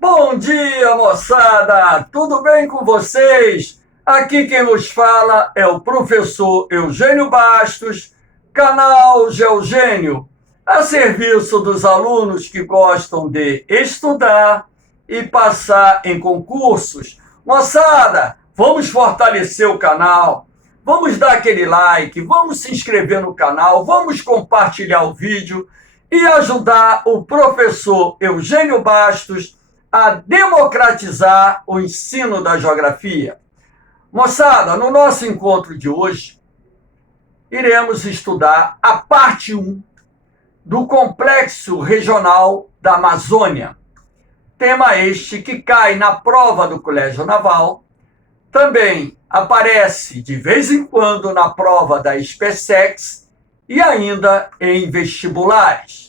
Bom dia, moçada! Tudo bem com vocês? Aqui quem vos fala é o professor Eugênio Bastos, canal Geogênio, a serviço dos alunos que gostam de estudar e passar em concursos. Moçada, vamos fortalecer o canal, vamos dar aquele like, vamos se inscrever no canal, vamos compartilhar o vídeo e ajudar o professor Eugênio Bastos a democratizar o ensino da geografia. Moçada, no nosso encontro de hoje, iremos estudar a parte 1 do Complexo Regional da Amazônia. Tema este que cai na prova do Colégio Naval, também aparece de vez em quando na prova da SpaceX e ainda em vestibulares.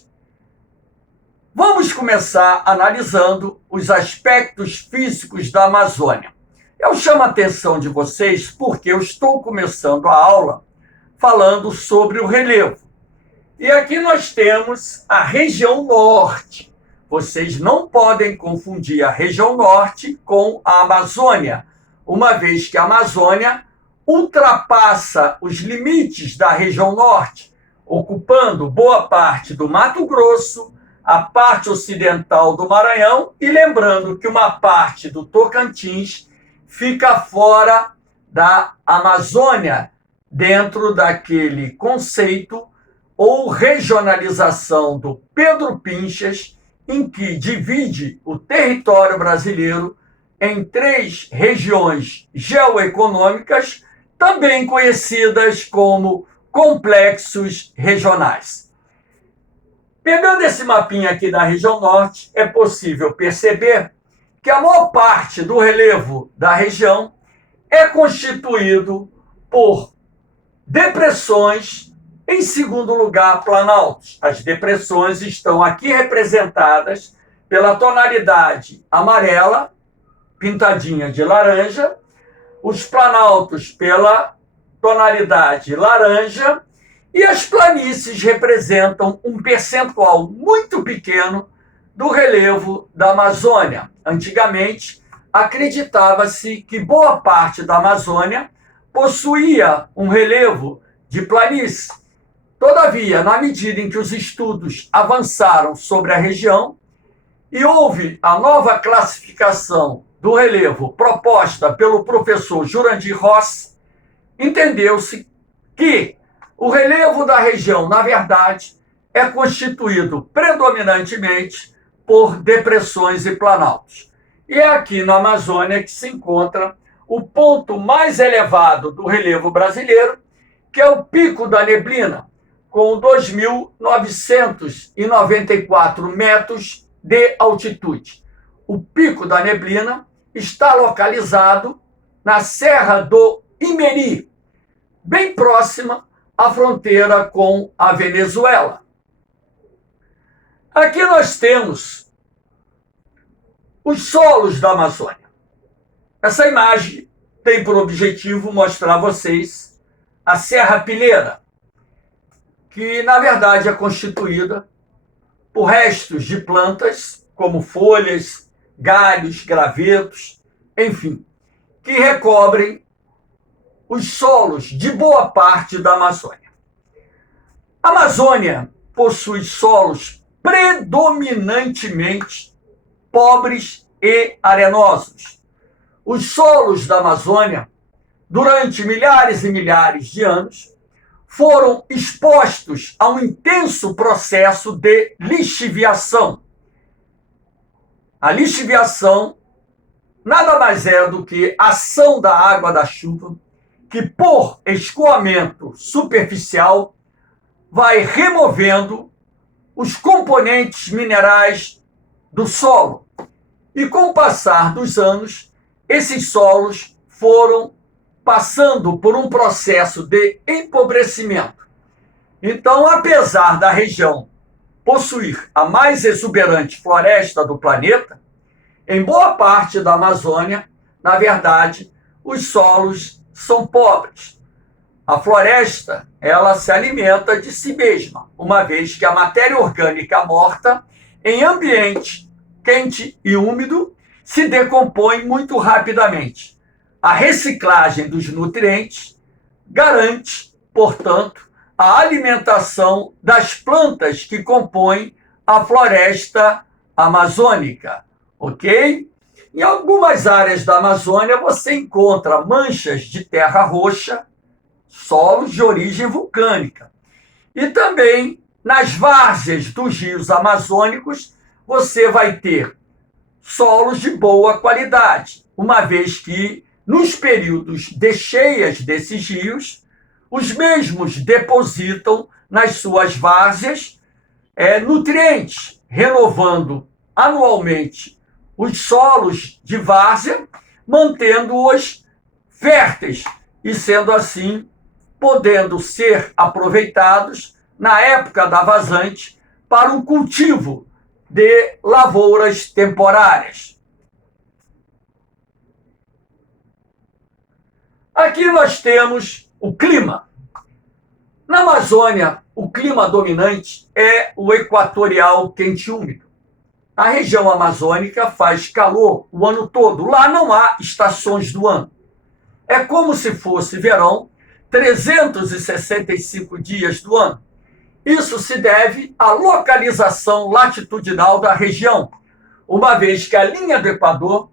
Vamos começar analisando os aspectos físicos da Amazônia. Eu chamo a atenção de vocês porque eu estou começando a aula falando sobre o relevo. E aqui nós temos a região norte. Vocês não podem confundir a região norte com a Amazônia, uma vez que a Amazônia ultrapassa os limites da região norte, ocupando boa parte do Mato Grosso, a parte ocidental do Maranhão, e lembrando que uma parte do Tocantins fica fora da Amazônia, dentro daquele conceito ou regionalização do Pedro Pinchas, em que divide o território brasileiro em 3 regiões geoeconômicas, também conhecidas como complexos regionais. Pegando esse mapinha aqui da região norte, é possível perceber que a maior parte do relevo da região é constituído por depressões, em segundo lugar, planaltos. As depressões estão aqui representadas pela tonalidade amarela, pintadinha de laranja, os planaltos pela tonalidade laranja, e as planícies representam um percentual muito pequeno do relevo da Amazônia. Antigamente, acreditava-se que boa parte da Amazônia possuía um relevo de planície. Todavia, na medida em que os estudos avançaram sobre a região e houve a nova classificação do relevo proposta pelo professor Jurandir Rossi, entendeu-se que o relevo da região, na verdade, é constituído predominantemente por depressões e planaltos. E é aqui na Amazônia que se encontra o ponto mais elevado do relevo brasileiro, que é o Pico da Neblina, com 2.994 metros de altitude. O Pico da Neblina está localizado na Serra do Imeri, bem próxima à fronteira com a Venezuela. Aqui nós temos os solos da Amazônia. Essa imagem tem por objetivo mostrar a vocês a Serra Pilheira, que na verdade é constituída por restos de plantas, como folhas, galhos, gravetos, enfim, que recobrem os solos de boa parte da Amazônia. A Amazônia possui solos predominantemente pobres e arenosos. Os solos da Amazônia, durante milhares e milhares de anos, foram expostos a um intenso processo de lixiviação. A lixiviação nada mais é do que a ação da água da chuva, que por escoamento superficial vai removendo os componentes minerais do solo. E com o passar dos anos, esses solos foram passando por um processo de empobrecimento. Então, apesar da região possuir a mais exuberante floresta do planeta, em boa parte da Amazônia, na verdade, os solos são pobres. A floresta, ela se alimenta de si mesma, uma vez que a matéria orgânica morta, em ambiente quente e úmido, se decompõe muito rapidamente. A reciclagem dos nutrientes garante, portanto, a alimentação das plantas que compõem a floresta amazônica, ok? Em algumas áreas da Amazônia você encontra manchas de terra roxa, solos de origem vulcânica. E também nas várzeas dos rios amazônicos você vai ter solos de boa qualidade, uma vez que nos períodos de cheias desses rios, os mesmos depositam nas suas várzeas nutrientes, renovando anualmente os solos de várzea, mantendo-os férteis e, sendo assim, podendo ser aproveitados na época da vazante para o cultivo de lavouras temporárias. Aqui nós temos o clima. Na Amazônia, o clima dominante é o equatorial quente e úmido. A região amazônica faz calor o ano todo. Lá não há estações do ano. É como se fosse verão 365 dias do ano. Isso se deve à localização latitudinal da região, uma vez que a linha do Equador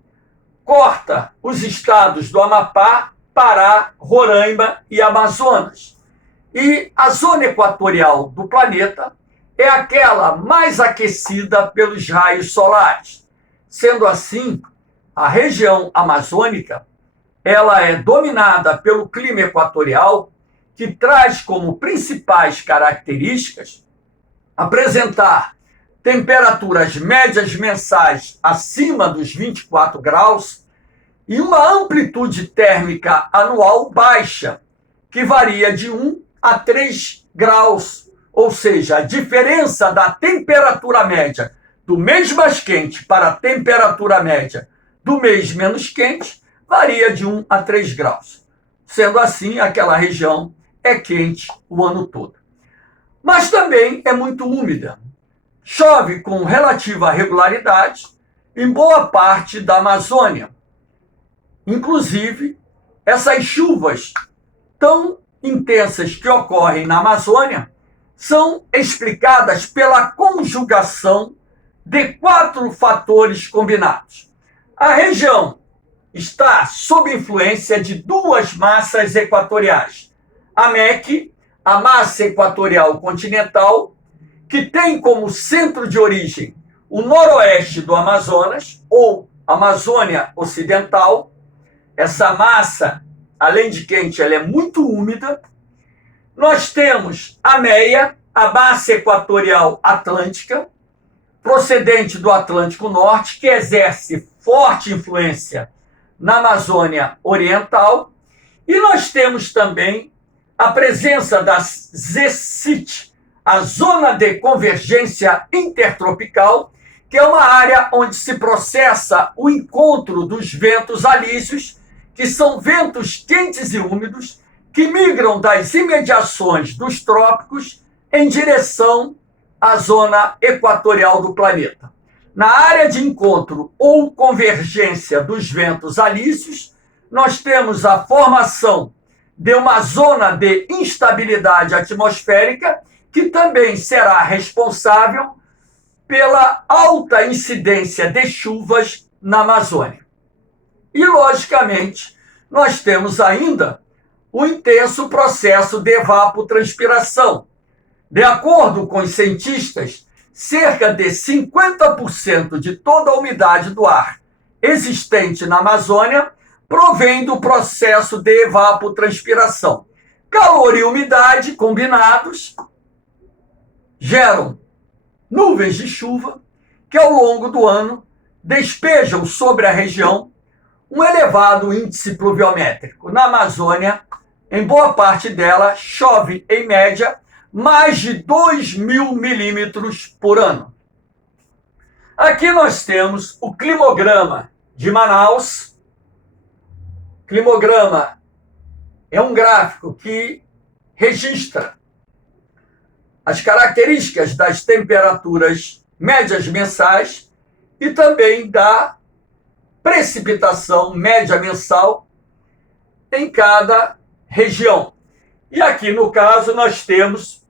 corta os estados do Amapá, Pará, Roraima e Amazonas. E a zona equatorial do planeta é aquela mais aquecida pelos raios solares. Sendo assim, a região amazônica ela é dominada pelo clima equatorial, que traz como principais características apresentar temperaturas médias mensais acima dos 24 graus e uma amplitude térmica anual baixa, que varia de 1 a 3 graus, ou seja, a diferença da temperatura média do mês mais quente para a temperatura média do mês menos quente varia de 1 a 3 graus. Sendo assim, aquela região é quente o ano todo. Mas também é muito úmida. Chove com relativa regularidade em boa parte da Amazônia. Inclusive, essas chuvas tão intensas que ocorrem na Amazônia são explicadas pela conjugação de 4 fatores combinados. A região está sob influência de 2 massas equatoriais. A MEC, a massa equatorial continental, que tem como centro de origem o noroeste do Amazonas, ou Amazônia Ocidental. Essa massa, além de quente, ela é muito úmida. Nós temos a MEIA, a massa equatorial atlântica, procedente do Atlântico Norte, que exerce forte influência na Amazônia Oriental. E nós temos também a presença da ZECIT, a Zona de Convergência Intertropical, que é uma área onde se processa o encontro dos ventos alísios, que são ventos quentes e úmidos, que migram das imediações dos trópicos em direção à zona equatorial do planeta. Na área de encontro ou convergência dos ventos alísios, nós temos a formação de uma zona de instabilidade atmosférica, que também será responsável pela alta incidência de chuvas na Amazônia. E, logicamente, nós temos ainda o intenso processo de evapotranspiração. De acordo com os cientistas, cerca de 50% de toda a umidade do ar existente na Amazônia provém do processo de evapotranspiração. Calor e umidade combinados geram nuvens de chuva que, ao longo do ano, despejam sobre a região um elevado índice pluviométrico. Na Amazônia, em boa parte dela, chove, em média, mais de 2.000 milímetros por ano. Aqui nós temos o climograma de Manaus. Climograma é um gráfico que registra as características das temperaturas médias mensais e também da precipitação média mensal em cada região. E aqui, no caso, nós temos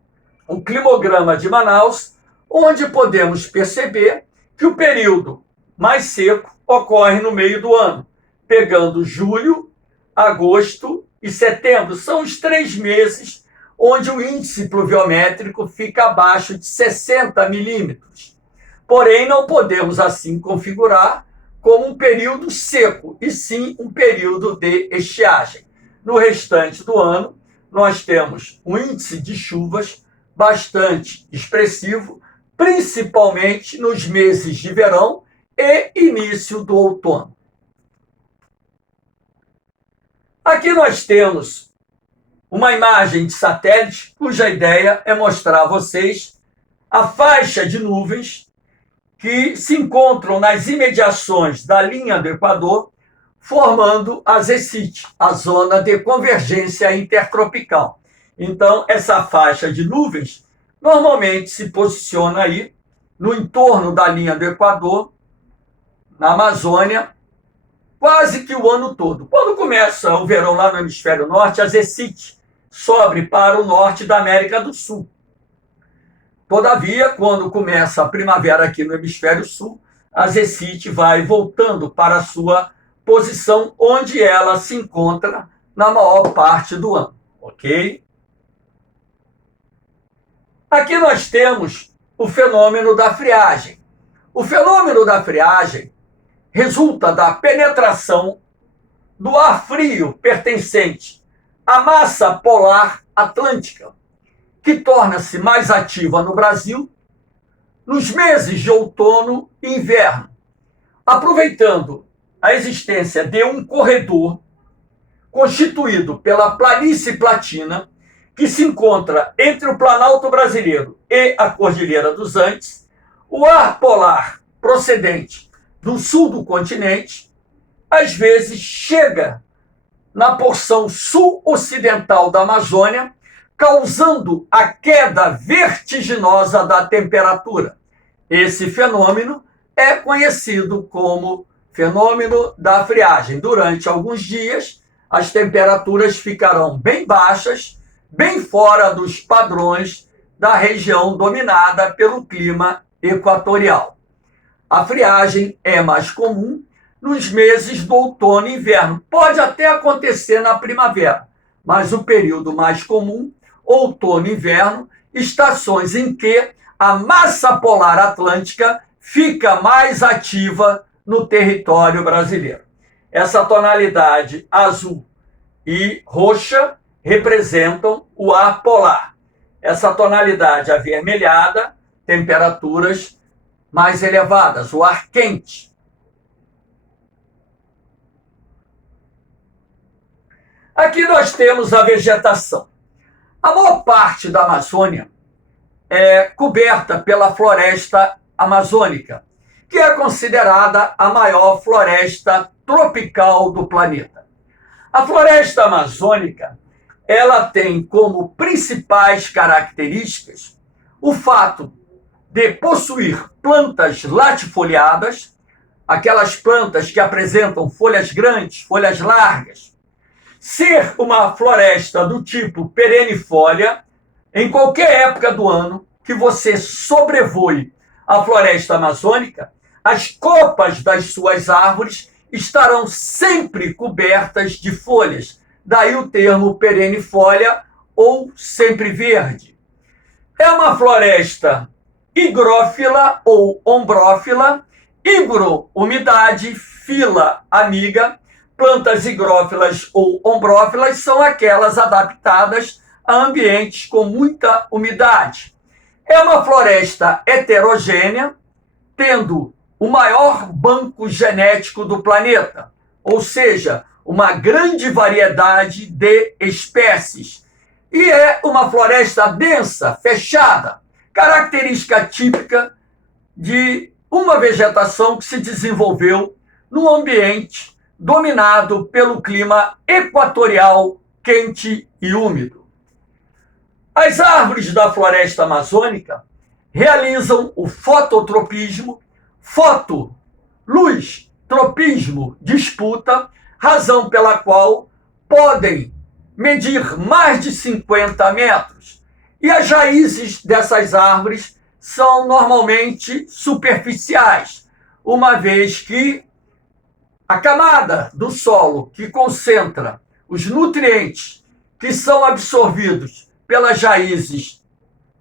o climograma de Manaus, onde podemos perceber que o período mais seco ocorre no meio do ano, pegando julho, agosto e setembro. São os 3 meses onde o índice pluviométrico fica abaixo de 60 milímetros. Porém, não podemos assim configurar como um período seco, e sim um período de estiagem. No restante do ano, nós temos um índice de chuvas bastante expressivo, principalmente nos meses de verão e início do outono. Aqui nós temos uma imagem de satélite, cuja ideia é mostrar a vocês a faixa de nuvens que se encontram nas imediações da linha do Equador, formando a ZECIT, a zona de convergência intertropical. Então, essa faixa de nuvens normalmente se posiciona aí no entorno da linha do Equador, na Amazônia, quase que o ano todo. Quando começa o verão lá no hemisfério norte, a ZECIT sobe para o norte da América do Sul. Todavia, quando começa a primavera aqui no hemisfério sul, a ZECIT vai voltando para a sua posição onde ela se encontra na maior parte do ano, ok? Aqui nós temos o fenômeno da friagem. O fenômeno da friagem resulta da penetração do ar frio pertencente à massa polar atlântica, que torna-se mais ativa no Brasil nos meses de outono e inverno, aproveitando a existência de um corredor constituído pela planície platina, que se encontra entre o Planalto Brasileiro e a Cordilheira dos Andes. O ar polar procedente do sul do continente, às vezes chega na porção sul-ocidental da Amazônia, causando a queda vertiginosa da temperatura. Esse fenômeno é conhecido como fenômeno da friagem. Durante alguns dias, as temperaturas ficarão bem baixas, bem fora dos padrões da região dominada pelo clima equatorial. A friagem é mais comum nos meses do outono e inverno. Pode até acontecer na primavera, mas o período mais comum, outono e inverno, estações em que a massa polar atlântica fica mais ativa no território brasileiro. Essa tonalidade azul e roxa representam o ar polar. Essa tonalidade avermelhada, temperaturas mais elevadas, o ar quente. Aqui nós temos a vegetação. A maior parte da Amazônia é coberta pela floresta amazônica, que é considerada a maior floresta tropical do planeta. A floresta amazônica, ela tem como principais características o fato de possuir plantas latifoliadas, aquelas plantas que apresentam folhas grandes, folhas largas, ser uma floresta do tipo perennifólia. Em qualquer época do ano que você sobrevoe a floresta amazônica, as copas das suas árvores estarão sempre cobertas de folhas. Daí o termo perennifólia ou sempre verde. É uma floresta higrófila ou ombrófila, higro, umidade, fila, amiga. Plantas higrófilas ou ombrófilas são aquelas adaptadas a ambientes com muita umidade. É uma floresta heterogênea, tendo o maior banco genético do planeta, ou seja, uma grande variedade de espécies. E é uma floresta densa, fechada, característica típica de uma vegetação que se desenvolveu num ambiente dominado pelo clima equatorial quente e úmido. As árvores da floresta amazônica realizam o fototropismo, foto, luz, tropismo, disputa, razão pela qual podem medir mais de 50 metros. E as raízes dessas árvores são normalmente superficiais, uma vez que a camada do solo que concentra os nutrientes que são absorvidos pelas raízes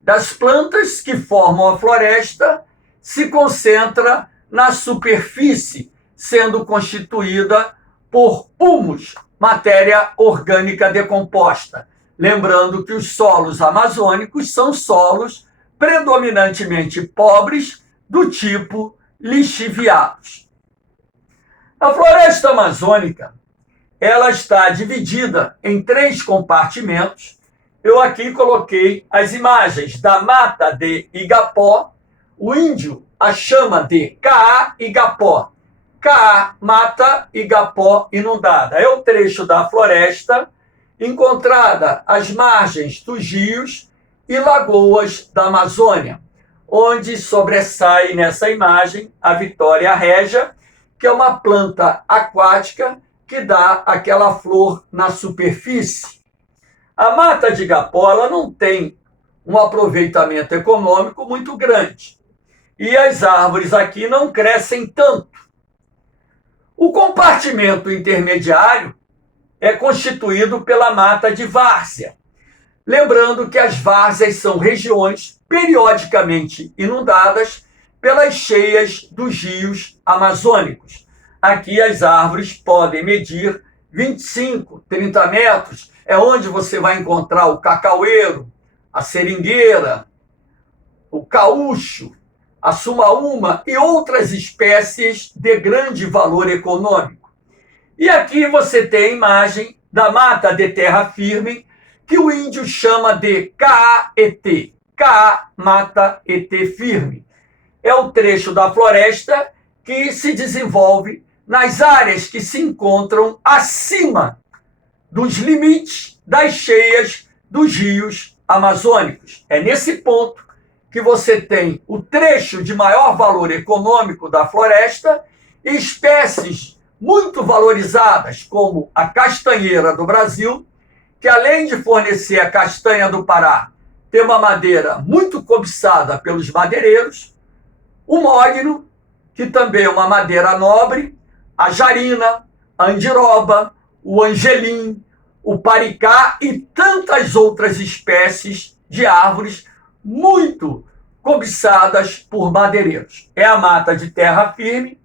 das plantas que formam a floresta se concentra na superfície, sendo constituída por humus, matéria orgânica decomposta. Lembrando que os solos amazônicos são solos predominantemente pobres, do tipo lixiviados. A floresta amazônica, ela está dividida em 3 compartimentos. Eu aqui coloquei as imagens da Mata de Igapó. O índio a chama de Caa-Igapó. Caa, mata, Igapó, inundada. É o trecho da floresta encontrada às margens dos rios e lagoas da Amazônia, onde sobressai nessa imagem a Vitória régia, que é uma planta aquática que dá aquela flor na superfície. A Mata de Igapó, ela não tem um aproveitamento econômico muito grande. E as árvores aqui não crescem tanto. O compartimento intermediário é constituído pela mata de várzea. Lembrando que as várzeas são regiões periodicamente inundadas pelas cheias dos rios amazônicos. Aqui as árvores podem medir 25, 30 metros. É onde você vai encontrar o cacaueiro, a seringueira, o caúcho, a sumaúma e outras espécies de grande valor econômico. E aqui você tem a imagem da mata de terra firme, que o índio chama de Caa-ET. Caa, mata, ET firme. É o trecho da floresta que se desenvolve nas áreas que se encontram acima dos limites das cheias dos rios amazônicos. É nesse ponto que você tem o trecho de maior valor econômico da floresta e espécies muito valorizadas, como a castanheira do Brasil, que além de fornecer a castanha do Pará, tem uma madeira muito cobiçada pelos madeireiros, o mogno, que também é uma madeira nobre, a jarina, a andiroba, o angelim, o paricá e tantas outras espécies de árvores muito cobiçadas por madeireiros. É a mata de terra firme,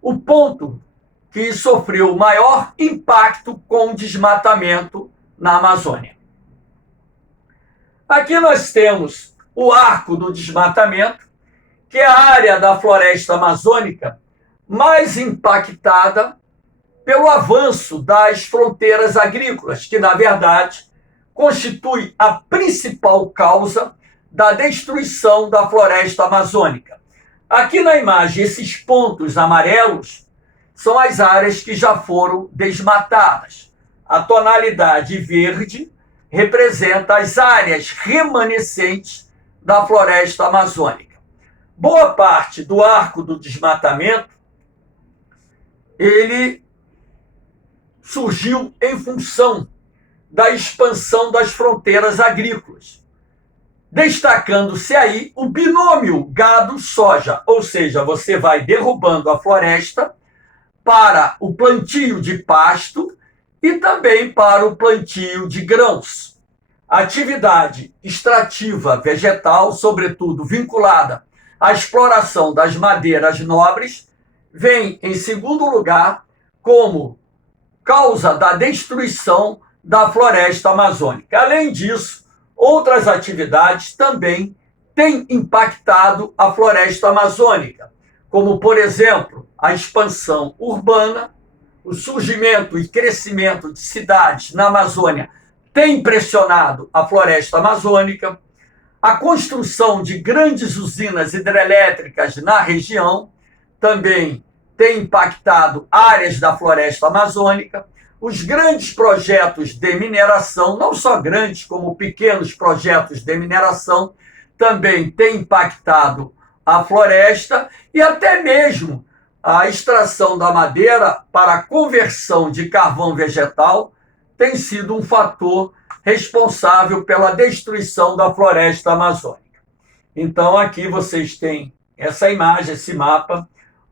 o ponto que sofreu o maior impacto com o desmatamento na Amazônia. Aqui nós temos o arco do desmatamento, que é a área da floresta amazônica mais impactada pelo avanço das fronteiras agrícolas, que, na verdade, constitui a principal causa da destruição da floresta amazônica. Aqui na imagem, esses pontos amarelos são as áreas que já foram desmatadas. A tonalidade verde representa as áreas remanescentes da floresta amazônica. Boa parte do arco do desmatamento, ele surgiu em função da expansão das fronteiras agrícolas, destacando-se aí o binômio gado-soja, ou seja, você vai derrubando a floresta para o plantio de pasto e também para o plantio de grãos. A atividade extrativa vegetal, sobretudo vinculada à exploração das madeiras nobres, vem em segundo lugar como causa da destruição da floresta amazônica. Além disso, outras atividades também têm impactado a floresta amazônica, como, por exemplo, a expansão urbana, o surgimento e crescimento de cidades na Amazônia tem pressionado a floresta amazônica, a construção de grandes usinas hidrelétricas na região também tem impactado áreas da floresta amazônica, os grandes projetos de mineração, não só grandes como pequenos projetos de mineração, também têm impactado a floresta e até mesmo a extração da madeira para a conversão de carvão vegetal tem sido um fator responsável pela destruição da floresta amazônica. Então, aqui vocês têm essa imagem, esse mapa,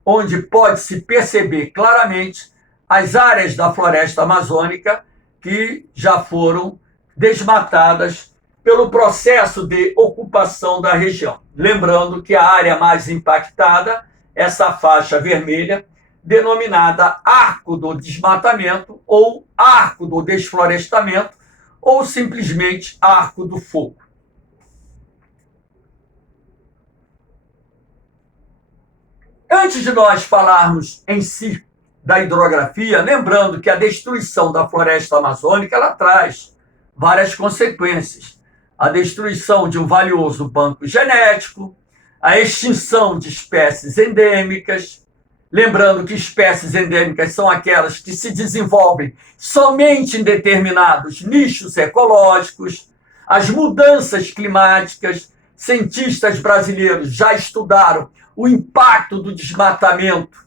onde pode-se perceber claramente as áreas da floresta amazônica que já foram desmatadas pelo processo de ocupação da região. Lembrando que a área mais impactada, essa faixa vermelha, denominada Arco do Desmatamento ou Arco do Desflorestamento ou simplesmente Arco do Fogo. Antes de nós falarmos em si da hidrografia, lembrando que a destruição da floresta amazônica ela traz várias consequências. A destruição de um valioso banco genético, a extinção de espécies endêmicas, lembrando que espécies endêmicas são aquelas que se desenvolvem somente em determinados nichos ecológicos, as mudanças climáticas. Cientistas brasileiros já estudaram o impacto do desmatamento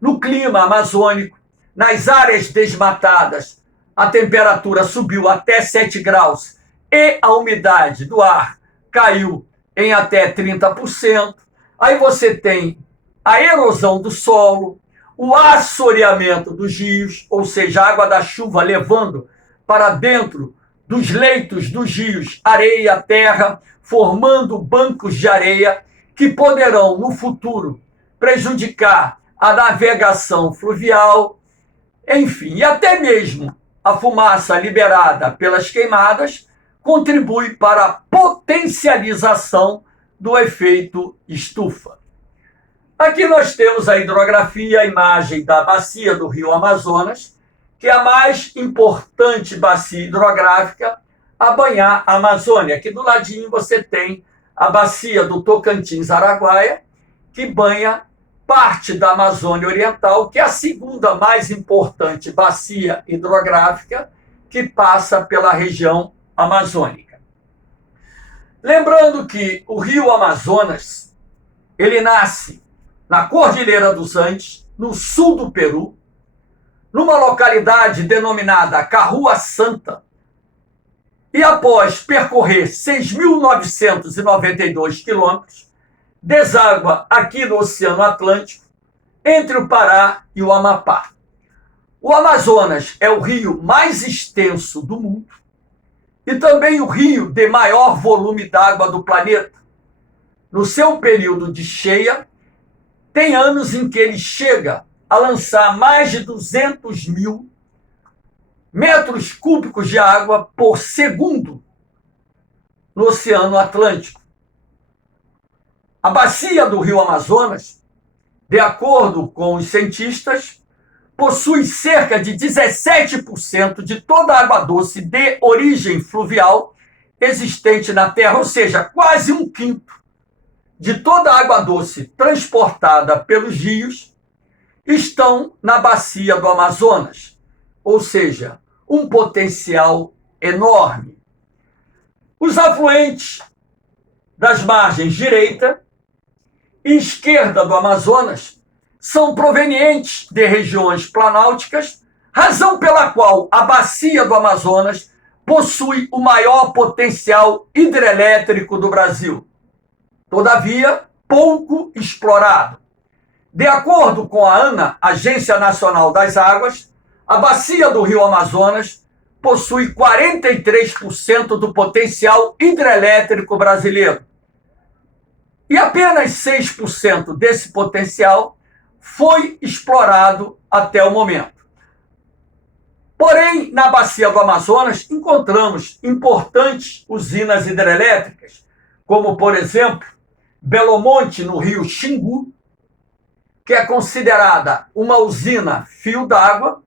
no clima amazônico. Nas áreas desmatadas, a temperatura subiu até 7 graus e a umidade do ar caiu em até 30%. Aí você tem a erosão do solo, o assoreamento dos rios, ou seja, a água da chuva levando para dentro dos leitos dos rios areia, terra, formando bancos de areia que poderão, no futuro, prejudicar a navegação fluvial, enfim, e até mesmo a fumaça liberada pelas queimadas contribui para a potencialização do efeito estufa. Aqui nós temos a hidrografia, a imagem da bacia do Rio Amazonas, que é a mais importante bacia hidrográfica a banhar a Amazônia. Aqui do ladinho você tem a bacia do Tocantins-Araguaia, que banha parte da Amazônia Oriental, que é a segunda mais importante bacia hidrográfica que passa pela região amazônica. Lembrando que o Rio Amazonas, ele nasce na Cordilheira dos Andes, no sul do Peru, numa localidade denominada Carrua Santa, e após percorrer 6.992 quilômetros, deságua aqui no Oceano Atlântico, entre o Pará e o Amapá. O Amazonas é o rio mais extenso do mundo e também o rio de maior volume d'água do planeta. No seu período de cheia, tem anos em que ele chega a lançar mais de 200 mil metros cúbicos de água por segundo no Oceano Atlântico. A bacia do Rio Amazonas, de acordo com os cientistas, possui cerca de 17% de toda a água doce de origem fluvial existente na Terra, ou seja, quase um quinto de toda a água doce transportada pelos rios estão na bacia do Amazonas, ou seja, um potencial enorme. Os afluentes das margens direita e esquerda do Amazonas são provenientes de regiões planálticas, razão pela qual a bacia do Amazonas possui o maior potencial hidrelétrico do Brasil. Todavia, pouco explorado. De acordo com a ANA, Agência Nacional das Águas, a bacia do Rio Amazonas possui 43% do potencial hidrelétrico brasileiro. E apenas 6% desse potencial foi explorado até o momento. Porém, na bacia do Amazonas, encontramos importantes usinas hidrelétricas, como, por exemplo, Belo Monte, no rio Xingu, que é considerada uma usina fio d'água,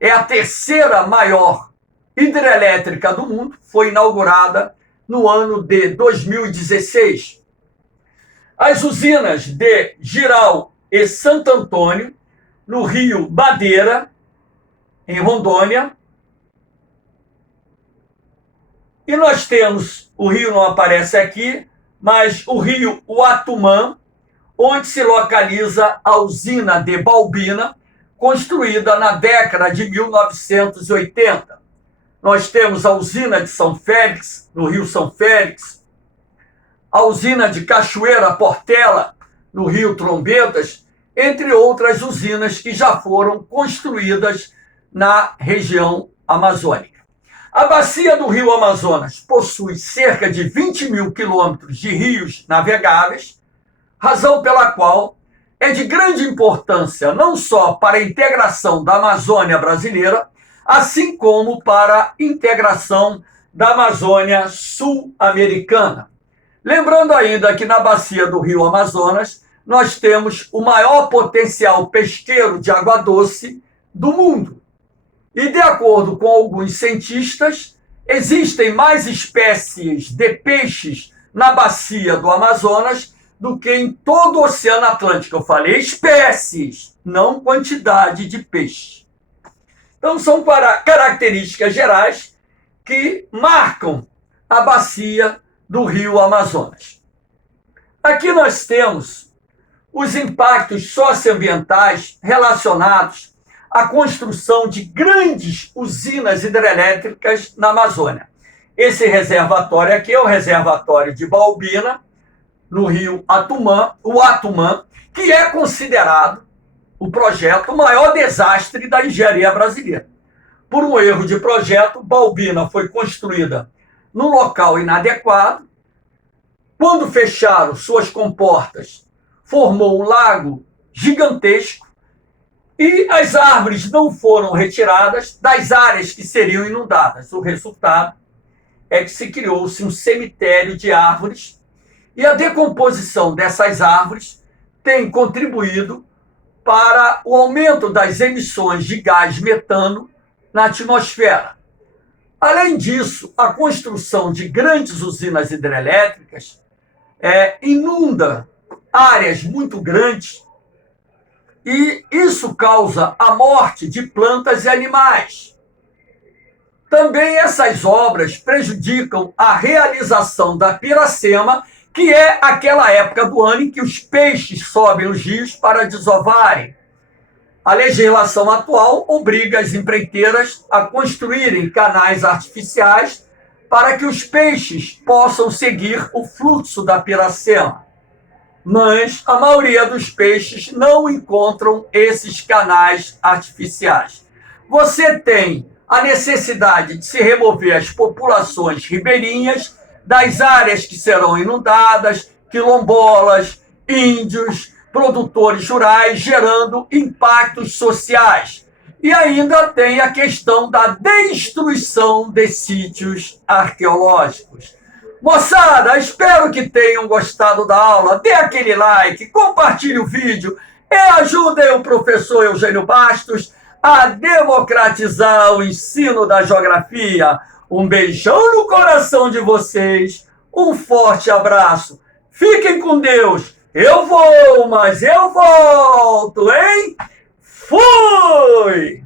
é a terceira maior hidrelétrica do mundo, foi inaugurada no ano de 2016. As usinas de Jirau e Santo Antônio, no rio Madeira, em Rondônia. E nós temos, o rio não aparece aqui, mas o rio Uatumã, onde se localiza a usina de Balbina, construída na década de 1980. Nós temos a usina de São Félix, no Rio São Félix, a usina de Cachoeira Portela, no Rio Trombetas, entre outras usinas que já foram construídas na região amazônica. A bacia do Rio Amazonas possui cerca de 20 mil quilômetros de rios navegáveis, razão pela qual é de grande importância não só para a integração da Amazônia brasileira, assim como para a integração da Amazônia sul-americana. Lembrando ainda que na bacia do Rio Amazonas nós temos o maior potencial pesqueiro de água doce do mundo. E, de acordo com alguns cientistas, existem mais espécies de peixes na bacia do Amazonas do que em todo o Oceano Atlântico. Eu falei espécies, não quantidade de peixe. Então, são características gerais que marcam a bacia do Rio Amazonas. Aqui nós temos os impactos socioambientais relacionados à construção de grandes usinas hidrelétricas na Amazônia. Esse reservatório aqui é o reservatório de Balbina, no rio Uatumã, que é considerado o projeto o maior desastre da engenharia brasileira. Por um erro de projeto, Balbina foi construída num local inadequado. Quando fecharam suas comportas, formou um lago gigantesco e as árvores não foram retiradas das áreas que seriam inundadas. O resultado é que se criou-se um cemitério de árvores e a decomposição dessas árvores tem contribuído para o aumento das emissões de gás metano na atmosfera. Além disso, a construção de grandes usinas hidrelétricas inunda áreas muito grandes e isso causa a morte de plantas e animais. Também essas obras prejudicam a realização da piracema, que é aquela época do ano em que os peixes sobem os rios para desovarem. A legislação atual obriga as empreiteiras a construírem canais artificiais para que os peixes possam seguir o fluxo da piracema. Mas a maioria dos peixes não encontram esses canais artificiais. Você tem a necessidade de se remover as populações ribeirinhas das áreas que serão inundadas, quilombolas, índios, produtores rurais, gerando impactos sociais. E ainda tem a questão da destruição de sítios arqueológicos. Moçada, espero que tenham gostado da aula. Dê aquele like, compartilhe o vídeo e ajudem o professor Eugênio Bastos a democratizar o ensino da geografia. Um beijão no coração de vocês, um forte abraço. Fiquem com Deus. Eu vou, mas eu volto, hein? Fui!